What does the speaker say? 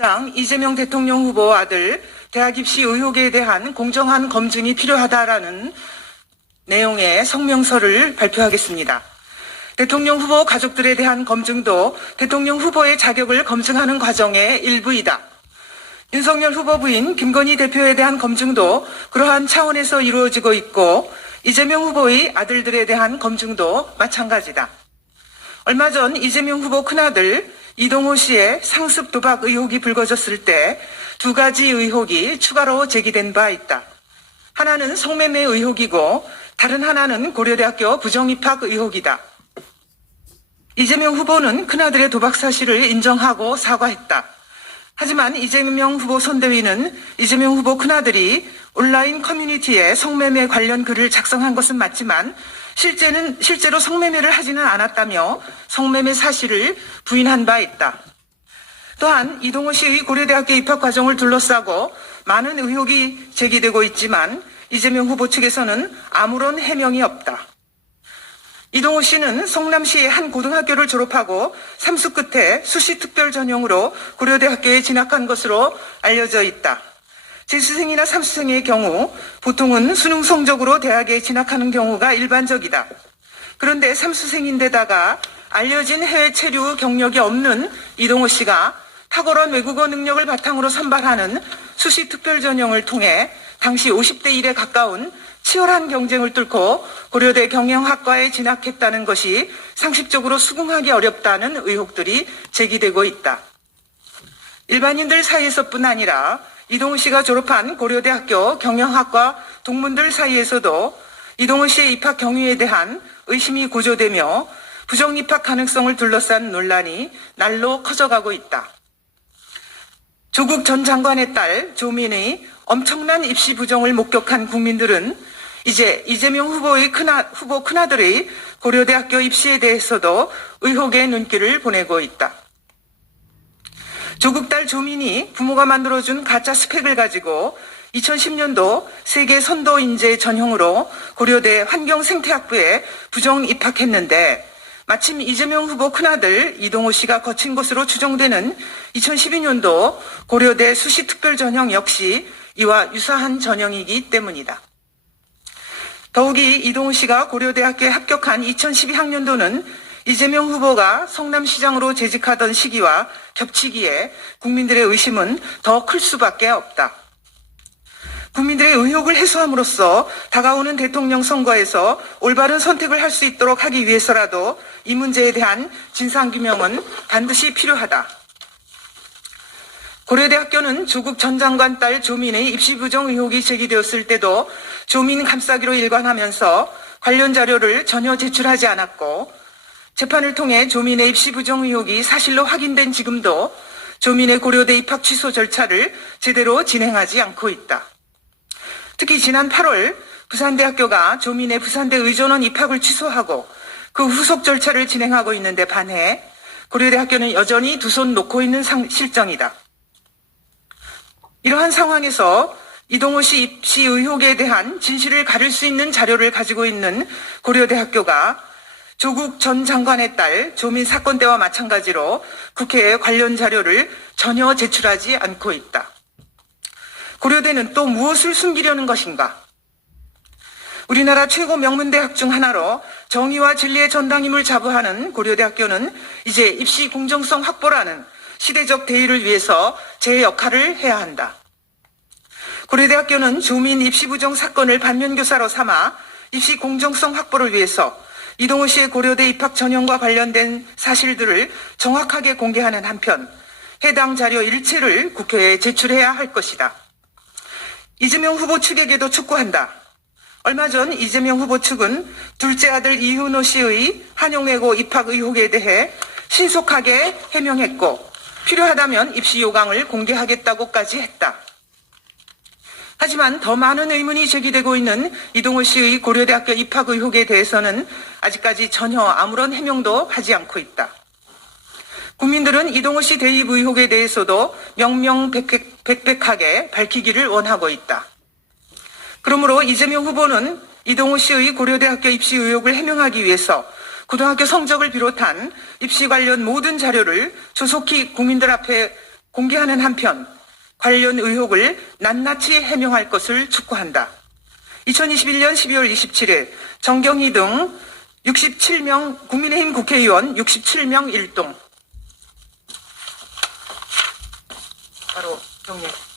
당 이재명 대통령 후보 아들 대학 입시 의혹에 대한 공정한 검증이 필요하다라는 내용의 성명서를 발표하겠습니다. 대통령 후보 가족들에 대한 검증도 대통령 후보의 자격을 검증하는 과정의 일부이다. 윤석열 후보 부인 김건희 대표에 대한 검증도 그러한 차원에서 이루어지고 있고 이재명 후보의 아들들에 대한 검증도 마찬가지다. 얼마 전 이재명 후보 큰아들 이동호 씨의 상습 도박 의혹이 불거졌을 때 두 가지 의혹이 추가로 제기된 바 있다. 하나는 성매매 의혹이고 다른 하나는 고려대학교 부정입학 의혹이다. 이재명 후보는 큰아들의 도박 사실을 인정하고 사과했다. 하지만 이재명 후보 선대위는 이재명 후보 큰아들이 온라인 커뮤니티에 성매매 관련 글을 작성한 것은 맞지만 실제로 성매매를 하지는 않았다며 성매매 사실을 부인한 바 있다. 또한 이동호 씨의 고려대학교 입학 과정을 둘러싸고 많은 의혹이 제기되고 있지만 이재명 후보 측에서는 아무런 해명이 없다. 이동호 씨는 성남시의 한 고등학교를 졸업하고 삼수 끝에 수시 특별 전형으로 고려대학교에 진학한 것으로 알려져 있다. 재수생이나 삼수생의 경우 보통은 수능 성적으로 대학에 진학하는 경우가 일반적이다. 그런데 삼수생인데다가 알려진 해외 체류 경력이 없는 이동호 씨가 탁월한 외국어 능력을 바탕으로 선발하는 수시 특별 전형을 통해 당시 50대 1에 가까운 치열한 경쟁을 뚫고 고려대 경영학과에 진학했다는 것이 상식적으로 수긍하기 어렵다는 의혹들이 제기되고 있다. 일반인들 사이에서뿐 아니라 이동호 씨가 졸업한 고려대학교 경영학과 동문들 사이에서도 이동호 씨의 입학 경위에 대한 의심이 고조되며 부정입학 가능성을 둘러싼 논란이 날로 커져가고 있다. 조국 전 장관의 딸 조민의 엄청난 입시 부정을 목격한 국민들은 이제 이재명 후보의 후보 큰아들의 고려대학교 입시에 대해서도 의혹의 눈길을 보내고 있다. 조국 딸 조민이 부모가 만들어준 가짜 스펙을 가지고 2010년도 세계 선도 인재 전형으로 고려대 환경생태학부에 부정 입학했는데 마침 이재명 후보 큰아들 이동호 씨가 거친 것으로 추정되는 2012년도 고려대 수시 특별 전형 역시 이와 유사한 전형이기 때문이다. 더욱이 이동호 씨가 고려대학교에 합격한 2012학년도는 이재명 후보가 성남시장으로 재직하던 시기와 겹치기에 국민들의 의심은 더 클 수밖에 없다. 국민들의 의혹을 해소함으로써 다가오는 대통령 선거에서 올바른 선택을 할 수 있도록 하기 위해서라도 이 문제에 대한 진상규명은 반드시 필요하다. 고려대학교는 조국 전 장관 딸 조민의 입시 부정 의혹이 제기되었을 때도 조민 감싸기로 일관하면서 관련 자료를 전혀 제출하지 않았고 재판을 통해 조민의 입시 부정 의혹이 사실로 확인된 지금도 조민의 고려대 입학 취소 절차를 제대로 진행하지 않고 있다. 특히 지난 8월 부산대학교가 조민의 부산대 의전원 입학을 취소하고 그 후속 절차를 진행하고 있는데 반해 고려대학교는 여전히 두 손 놓고 있는 실정이다. 이러한 상황에서 이동호 씨 입시 의혹에 대한 진실을 가릴 수 있는 자료를 가지고 있는 고려대학교가 조국 전 장관의 딸 조민 사건 때와 마찬가지로 국회에 관련 자료를 전혀 제출하지 않고 있다. 고려대는 또 무엇을 숨기려는 것인가? 우리나라 최고 명문대학 중 하나로 정의와 진리의 전당임을 자부하는 고려대학교는 이제 입시 공정성 확보라는 시대적 대의를 위해서 제 역할을 해야 한다. 고려대학교는 조민 입시 부정 사건을 반면교사로 삼아 입시 공정성 확보를 위해서 이동호 씨의 고려대 입학 전형과 관련된 사실들을 정확하게 공개하는 한편 해당 자료 일체를 국회에 제출해야 할 것이다. 이재명 후보 측에게도 촉구한다. 얼마 전 이재명 후보 측은 둘째 아들 이윤호 씨의 한영외고 입학 의혹에 대해 신속하게 해명했고 필요하다면 입시 요강을 공개하겠다고까지 했다. 하지만 더 많은 의문이 제기되고 있는 이동호 씨의 고려대학교 입학 의혹에 대해서는 아직까지 전혀 아무런 해명도 하지 않고 있다. 국민들은 이동호 씨 대입 의혹에 대해서도 명명백백하게 밝히기를 원하고 있다. 그러므로 이재명 후보는 이동호 씨의 고려대학교 입시 의혹을 해명하기 위해서 고등학교 성적을 비롯한 입시 관련 모든 자료를 조속히 국민들 앞에 공개하는 한편 관련 의혹을 낱낱이 해명할 것을 촉구한다. 2021년 12월 27일 정경희 등 67명 국민의힘 국회의원 67명 일동. 바로 경례.